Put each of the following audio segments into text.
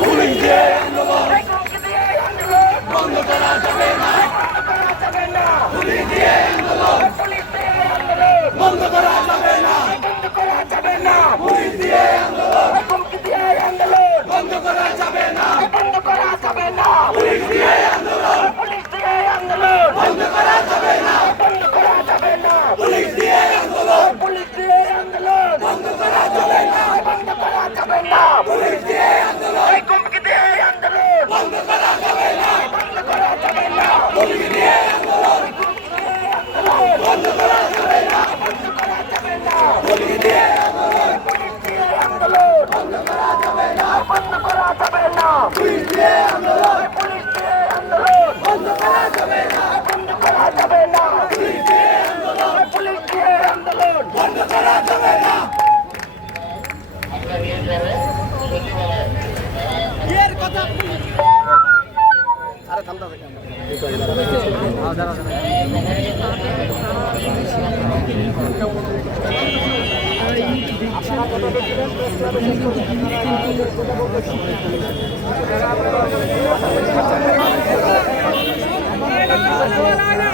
Police দিয়ে আন্দোলন বন্ধ করা যাবে না। Banda para Tabela!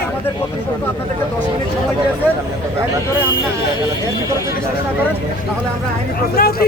আমাদের প্রতিষ্ঠান আপনাদেরকে দশ মিনিট সময় দিয়েছে এর ভিতরে আমরা এর ভিতরে যদি চেষ্টা করেন তাহলে আমরা আইনি প্রস্তুতি